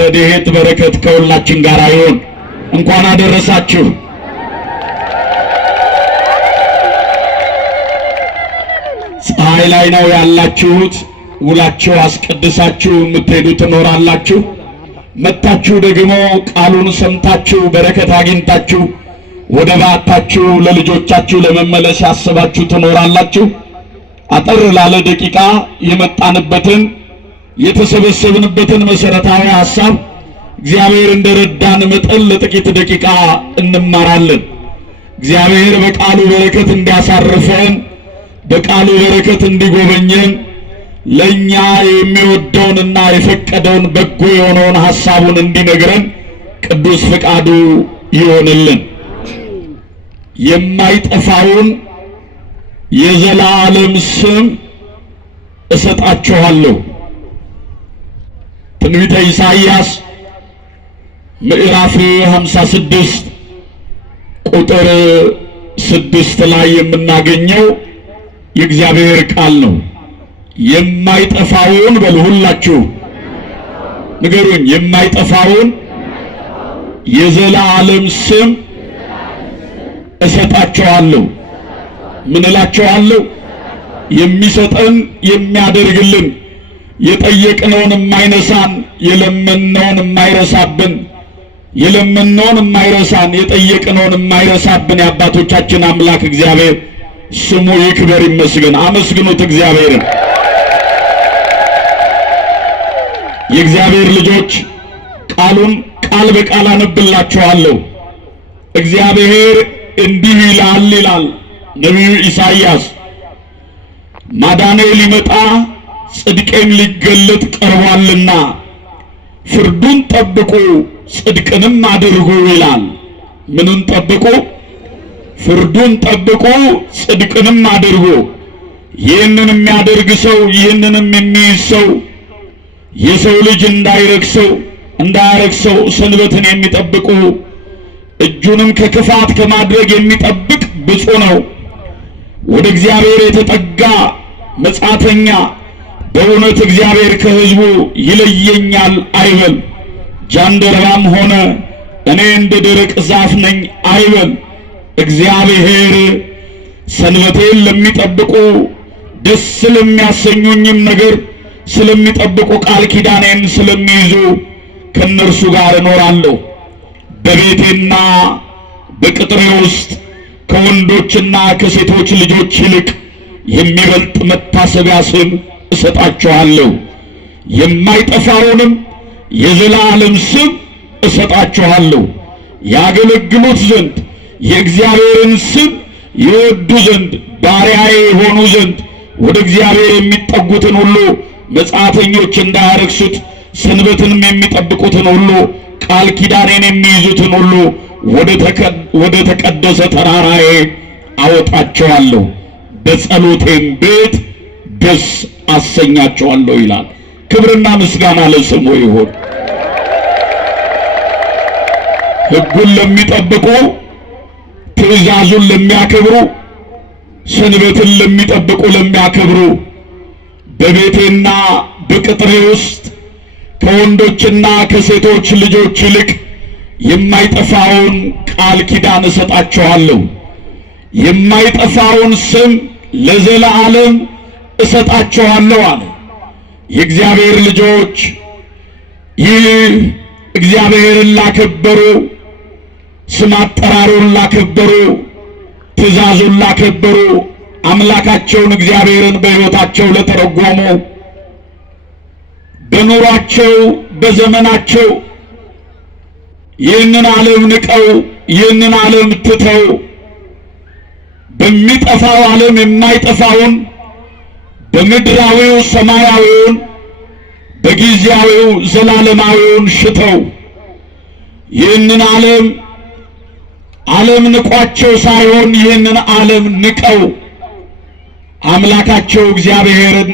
ረድኤት በረከት ከሁላችን ጋር ይሁን። እንኳን አደረሳችሁ። ፀሐይ ላይ ነው ያላችሁት። ውላችሁ አስቀድሳችሁ የምትሄዱ ትኖራላችሁ። መጣችሁ ደግሞ ቃሉን ሰምታችሁ በረከት አግኝታችሁ ወደ ባታችሁ ለልጆቻችሁ ለመመለስ ያስባችሁ ትኖራላችሁ። አጠር ላለ ደቂቃ የመጣንበትን የተሰበሰብንበትን መሰረታዊ ሐሳብ እግዚአብሔር እንደረዳን መጠን ለጥቂት ደቂቃ እንማራለን። እግዚአብሔር በቃሉ በረከት እንዲያሳርፈን በቃሉ በረከት እንዲጎበኘን ለኛ የሚወደውንና የፈቀደውን በጎ የሆነውን ሐሳቡን እንዲነግረን ቅዱስ ፈቃዱ ይሆንልን። የማይጠፋውን የዘላለም ስም እሰጣችኋለሁ። ትንቢተ ኢሳይያስ ምዕራፍ 56 ቁጥር 6 ላይ የምናገኘው የእግዚአብሔር ቃል ነው። የማይጠፋውን በልሁላችሁ ንገሩኝ። የማይጠፋውን የዘላለም ስም እሰጣችኋለሁ። ምን እላችኋለሁ? የሚሰጠን የሚያደርግልን የጠየቅነውን የማይነሳን የለመነውን የማይረሳብን የለመነውን የማይረሳን የጠየቅነውን የማይረሳብን የአባቶቻችን አምላክ እግዚአብሔር ስሙ ይክበር ይመስገን። አመስግኑት እግዚአብሔርን። የእግዚአብሔር ልጆች ቃሉን ቃል በቃል አነብላችኋለሁ። እግዚአብሔር እንዲህ ይላል ነቢዩ ኢሳይያስ፣ ማዳኔ ሊመጣ ጽድቄም ሊገለጥ ቀርቧልና ፍርዱን ጠብቁ ጽድቅንም አድርጉ ይላል። ምኑን ጠብቁ? ፍርዱን ጠብቁ ጽድቅንም አድርጉ። ይህንን የሚያደርግ ሰው ይህንንም የሚይዝ ሰው የሰው ልጅ እንዳያረክሰው ሰንበትን የሚጠብቁ እጁንም ከክፋት ከማድረግ የሚጠብቅ ብፁዕ ነው። ወደ እግዚአብሔር የተጠጋ መጻተኛ በእውነት እግዚአብሔር ከሕዝቡ ይለየኛል አይበል። ጃንደረባም ሆነ እኔ እንደ ደረቅ ዛፍ ነኝ አይበል። እግዚአብሔር ሰንበቴን ለሚጠብቁ ደስ ስለሚያሰኙኝም ነገር ስለሚጠብቁ ቃል ኪዳኔን ስለሚይዙ ከእነርሱ ጋር እኖራለሁ። በቤቴና በቅጥሬ ውስጥ ከወንዶችና ከሴቶች ልጆች ይልቅ የሚበልጥ መታሰቢያ ስም እሰጣችኋለሁ። የማይጠፋውንም የዘላለም ስም እሰጣችኋለሁ። ያገለግሉት ዘንድ የእግዚአብሔርን ስም ይወዱ ዘንድ ባሪያዬ የሆኑ ዘንድ ወደ እግዚአብሔር የሚጠጉትን ሁሉ መጻተኞች እንዳያረክሱት ሰንበትንም የሚጠብቁትን ሁሉ ቃል ኪዳኔን የሚይዙትን ሁሉ ወደ ተቀደሰ ተራራዬ አወጣቸዋለሁ፣ በጸሎቴም ቤት ደስ አሰኛቸዋለሁ ይላል። ክብርና ምስጋና ለስሙ ይሁን። ሕጉን ለሚጠብቁ ትእዛዙን ለሚያከብሩ ሰንበትን ለሚጠብቁ ለሚያከብሩ በቤቴና በቅጥሬ ውስጥ ከወንዶችና ከሴቶች ልጆች ይልቅ የማይጠፋውን ቃል ኪዳን እሰጣቸዋለሁ። የማይጠፋውን ስም ለዘላለም እሰጣቸዋለሁ አለ። የእግዚአብሔር ልጆች ይህ እግዚአብሔርን ላከበሩ፣ ስም አጠራሩን ላከበሩ፣ ትእዛዙን ላከበሩ፣ አምላካቸውን እግዚአብሔርን በሕይወታቸው ለተረጎሙ፣ በኑሯቸው በዘመናቸው ይህንን ዓለም ንቀው ይህንን ዓለም ትተው በሚጠፋው ዓለም የማይጠፋውን በምድራዊው ሰማያዊውን በጊዜያዊው ዘላለማዊውን ሽተው ይህንን ዓለም ንቋቸው ሳይሆን ይህንን ዓለም ንቀው አምላካቸው እግዚአብሔርን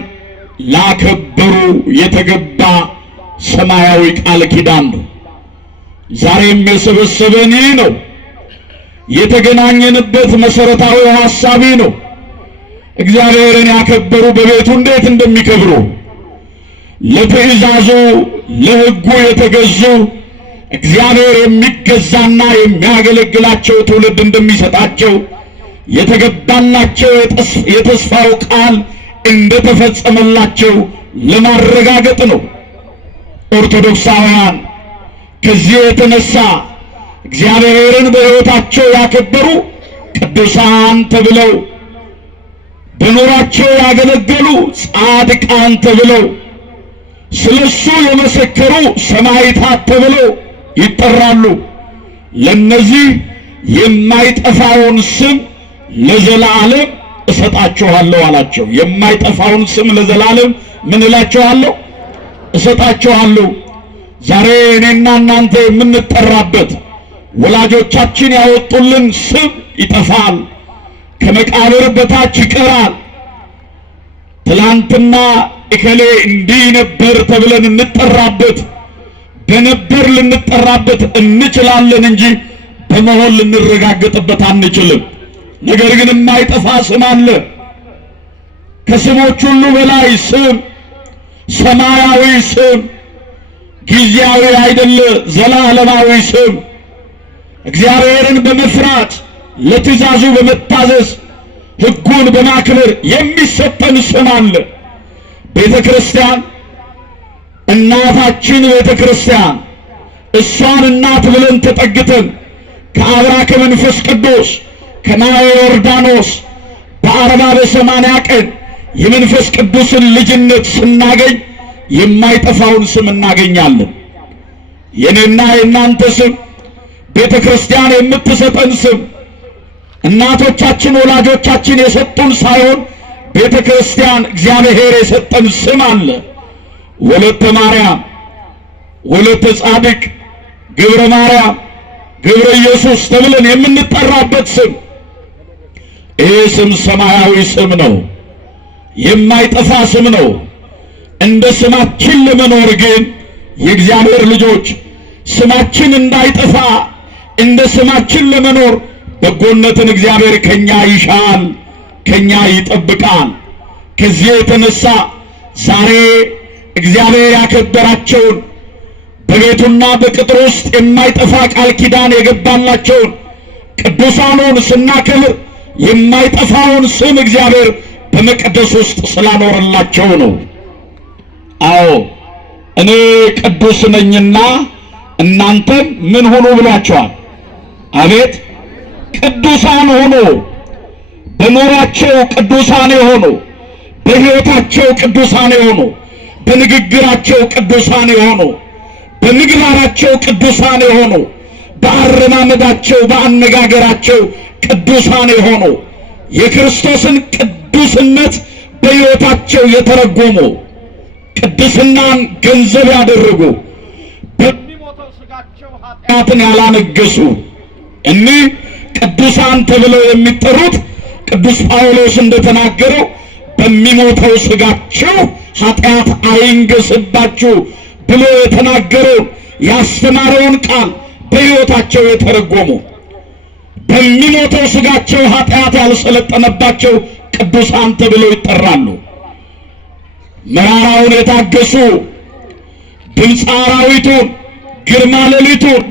ላከበሩ የተገባ ሰማያዊ ቃል ኪዳን ነው። ዛሬም የሰበሰበን ይህ ነው። የተገናኘንበት መሰረታዊ ሐሳብ ነው። እግዚአብሔርን ያከበሩ በቤቱ እንዴት እንደሚከብሩ ለትእዛዙ ለሕጉ የተገዙ እግዚአብሔር የሚገዛና የሚያገለግላቸው ትውልድ እንደሚሰጣቸው የተገባላቸው የተስፋው ቃል እንደተፈጸመላቸው ለማረጋገጥ ነው። ኦርቶዶክሳውያን ከዚህ የተነሳ እግዚአብሔርን በሕይወታቸው ያከበሩ ቅዱሳን ተብለው፣ በኑሯቸው ያገለገሉ ጻድቃን ተብለው፣ ስለሱ የመሰከሩ ሰማዕታት ተብለው ይጠራሉ። ለነዚህ የማይጠፋውን ስም ለዘላለም እሰጣችኋለሁ አላቸው። የማይጠፋውን ስም ለዘላለም ምን እላችኋለሁ? እሰጣችኋለሁ። ዛሬ እኔና እናንተ የምንጠራበት ወላጆቻችን ያወጡልን ስም ይጠፋል፣ ከመቃብር በታች ይቀራል። ትላንትና እከሌ እንዲህ ነበር ተብለን እንጠራበት፣ በነበር ልንጠራበት እንችላለን እንጂ በመሆን ልንረጋገጥበት አንችልም። ነገር ግን የማይጠፋ ስም አለ። ከስሞች ሁሉ በላይ ስም፣ ሰማያዊ ስም፣ ጊዜያዊ አይደለ፣ ዘላለማዊ ስም፣ እግዚአብሔርን በመፍራት ለትእዛዙ በመታዘዝ ሕጉን በማክበር የሚሰጠን ስም አለ። ቤተ ክርስቲያን እናታችን ቤተ ክርስቲያን እሷን እናት ብለን ተጠግተን ከአብራ ከመንፈስ ቅዱስ ከማየ ዮርዳኖስ በ40 በ80 ቀን የመንፈስ ቅዱስን ልጅነት ስናገኝ የማይጠፋውን ስም እናገኛለን። የኔና የናንተ ስም ቤተ ክርስቲያን የምትሰጠን ስም እናቶቻችን ወላጆቻችን የሰጡን ሳይሆን ቤተ ክርስቲያን እግዚአብሔር የሰጠን ስም አለ። ወለተ ማርያም፣ ወለተ ጻድቅ፣ ግብረ ማርያም፣ ግብረ ኢየሱስ ተብለን የምንጠራበት ስም ይህ ስም ሰማያዊ ስም ነው። የማይጠፋ ስም ነው። እንደ ስማችን ለመኖር ግን የእግዚአብሔር ልጆች ስማችን እንዳይጠፋ እንደ ስማችን ለመኖር በጎነትን እግዚአብሔር ከኛ ይሻል፣ ከኛ ይጠብቃል። ከዚህ የተነሳ ዛሬ እግዚአብሔር ያከበራቸውን በቤቱና በቅጥር ውስጥ የማይጠፋ ቃል ኪዳን የገባላቸውን ቅዱሳኑን ስናከብር የማይጠፋውን ስም እግዚአብሔር በመቅደስ ውስጥ ስላኖረላቸው ነው። አዎ እኔ ቅዱስ ነኝና እናንተም ምን ሆኑ ብሏቸዋል? አቤት ቅዱሳን ሆኑ። በኑሯቸው ቅዱሳን የሆኑ፣ በሕይወታቸው ቅዱሳን የሆኑ፣ በንግግራቸው ቅዱሳን የሆኑ፣ በምግባራቸው ቅዱሳን የሆኑ፣ በአረማመዳቸው በአነጋገራቸው ቅዱሳን የሆኑ፣ የክርስቶስን ቅዱስነት በሕይወታቸው የተረጎሙ፣ ቅድስናን ገንዘብ ያደረጉ፣ በሚሞተው ሥጋቸው ኃጢአትን ያላነገሱ እኒህ ቅዱሳን ተብለው የሚጠሩት ቅዱስ ጳውሎስ እንደተናገረው በሚሞተው ሥጋቸው ኃጢአት አይንገስባችሁ ብሎ የተናገረውን ያስተማረውን ቃል በሕይወታቸው የተረጎሙ፣ በሚሞተው ሥጋቸው ኃጢአት ያልሰለጠነባቸው ቅዱሳን ተብለው ይጠራሉ። መራራውን የታገሱ፣ ድምፀ አራዊቱን፣ ግርማ ሌሊቱን